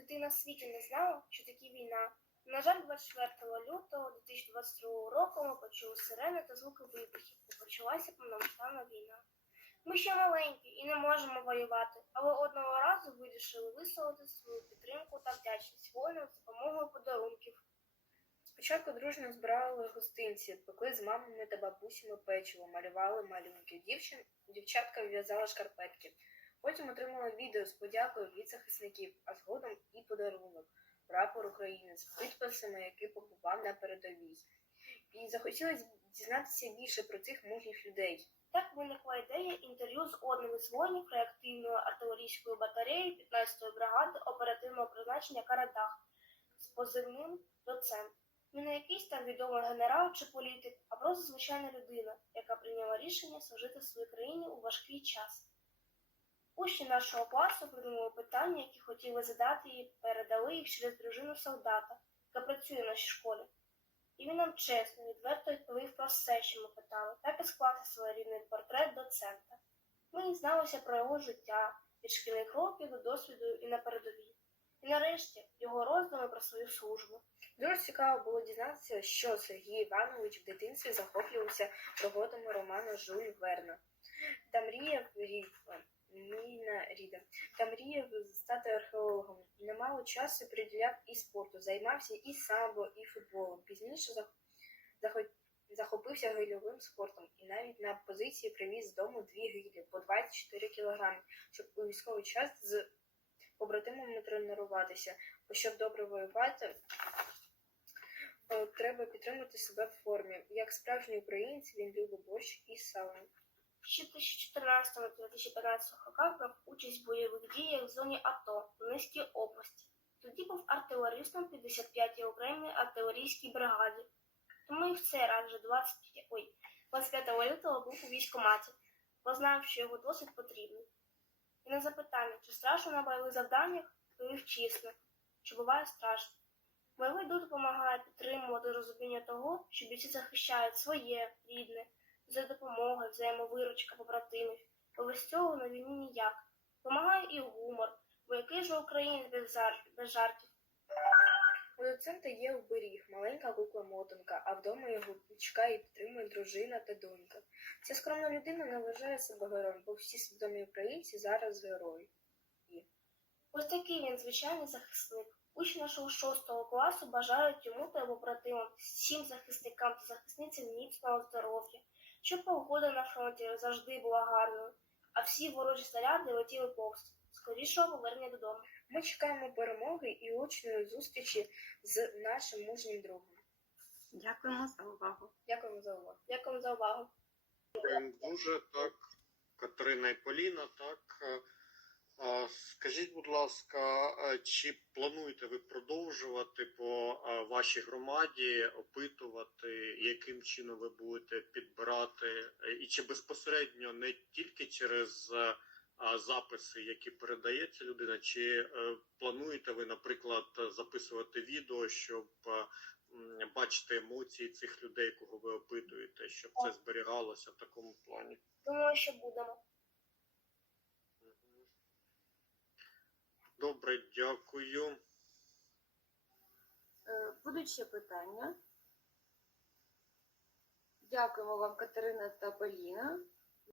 дитина в світі не знала, що таке війна. На жаль, 24 лютого 2022 року ми почули сирени та звуки вибухів, і почалася повномасштабна війна. Ми ще маленькі і не можемо воювати, але одного разу вирішили висловити свою підтримку та вдячність воїнам з допомогою подарунків. Спочатку дружно збирали гостинці, пекли з мамами та бабусями печиво, малювали малюнки. Дівчин, дівчатка в'язала шкарпетки. Потім отримали відео з подякою від захисників, а згодом і подарунок прапор України з підписами, який побував на передовій. І захотілося дізнатися більше про цих мужніх людей. Так виникла ідея інтерв'ю з одним із воїнів реактивної артилерійської батареї 15-ї бригади оперативного призначення Карадах з позивним доцент. Не якийсь там відомий генерал чи політик, а просто звичайна людина, яка прийняла рішення служити в своїй країні у важкий час. Учні нашого класу придумали питання, які хотіли задати їй, передали їх через дружину солдата, яка працює в нашій школі. І він нам чесно, відверто відповів про все, що ми питали, так і склався своєрідний портрет доцента. Ми дізналися про його життя від шкільних років до досвіду і на передовій. І нарешті його роздуми про свою службу. Дуже цікаво було дізнатися, що Сергій Іванович в дитинстві захоплювався пригодами роману Жюль Верна. Та мріяв Міна Ріда, та стати археологом. Немало часу приділяв і спорту, займався і самбо, і футболом. Пізніше захопився гильовим спортом і навіть на позиції привіз з дому дві гилі по 24 кілограми, щоб у військовий час з побратимами тренуватися. Бо щоб добре воювати, е, треба підтримати себе в формі. Як справжній українець, він любить борщ із салом. Ще 2014-2015 роках участь в бойових діях в зоні АТО в Донецькій області. Тоді був артилеристом 55-й окремій артилерійській бригаді. Тому і в цей раз вже 20, ой, 25 лютого був у військкоматі, бо знав, що його досвід потрібний. І на запитання, чи страшно на бойових завданнях, відповів чесно, що буває страшно. Бойовий дух допомагає підтримувати розуміння того, що бійці захищають своє, рідне, за допомогою, взаємовиручка побратимів. Бо без цього на війні ніяк. Помагає і гумор, бо який же українець без, жар... без жартів. У доцента є оберіг, маленька кукла мотанка, а вдома його чекає і підтримує дружина та донька. Ця скромна людина не вважає себе героєм, бо всі свідомі українці зараз герої. Ось такий він звичайний захисник. Учні нашого шостого класу бажають йому та його братимам, всім захисникам та захисницям міцного здоров'я, щоб погода на фронті завжди була гарною, а всі ворожі снаряди летіли повз. Скорішого повернення додому. Ми чекаємо перемоги і очної зустрічі з нашим мужнім другом. Дякуємо за увагу. Дякуємо за увагу. Дякуємо за увагу. Дуже так, Катерина і Поліна, так. Скажіть, будь ласка, чи плануєте ви продовжувати по вашій громаді опитувати, яким чином ви будете підбирати, і чи безпосередньо не тільки через записи, які передає ця людина, чи е, плануєте ви, наприклад, записувати відео, щоб бачити емоції цих людей, кого ви опитуєте, щоб це зберігалося в такому плані. Думаю, що будемо. Добре, дякую. Е, Будуть ще питання. Дякуємо вам, Катерина та Поліна.